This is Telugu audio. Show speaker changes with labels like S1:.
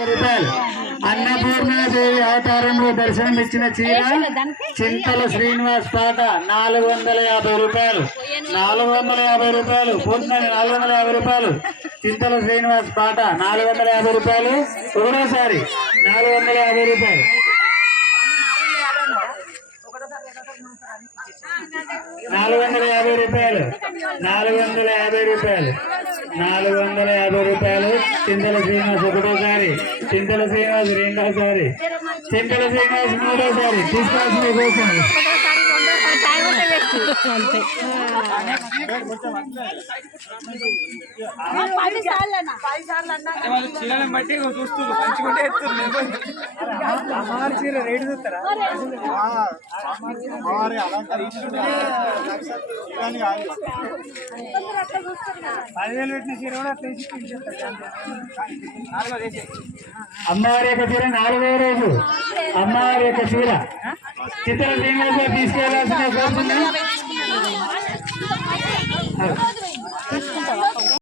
S1: రూపాయలు. అన్నపూర్ణాదేవి అవతారంలో దర్శనం ఇచ్చిన చీర? చింతల శ్రీనివాస్ పాట నాలుగు వందల యాభై రూపాయలు. నాలుగు వందల యాభై రూపాయలు. పూర్ణని నాలుగు వందల యాభై రూపాయలు. చింతల శ్రీనివాస్ పాట నాలుగు వందల యాభై రూపాయలు. ఒకటోసారి నాలుగు వందల యాభై రూపాయలు. నాలుగు వందల యాభై రూపాయలు. నాలుగు వందల యాభై రూపాయలు. నాలుగు వందల యాభై రూపాయలు. చింతల శ్రీనివాస్ ఒకటోసారి చింతల శ్రీనివాస్ రెండోసారి చింతల శ్రీనివాస్ మూడోసారి తీసుకోవాల్సిన కోసం.
S2: అంతే
S3: వాళ్ళు చీరలను బట్టి ఇగో చూస్తున్నారు మంచిగుంటే ఎత్తున్నారు అమ్మవారి చీర రేటు చూస్తారా? అమ్మవారి పదివేలు పెట్టిన చీర కూడా
S1: అమ్మవారి యొక్క చీర నాలుగో రోజు. అమ్మవారి యొక్క చీర. తీసుకెళ్ళాల్సిన కోరుతున్నాం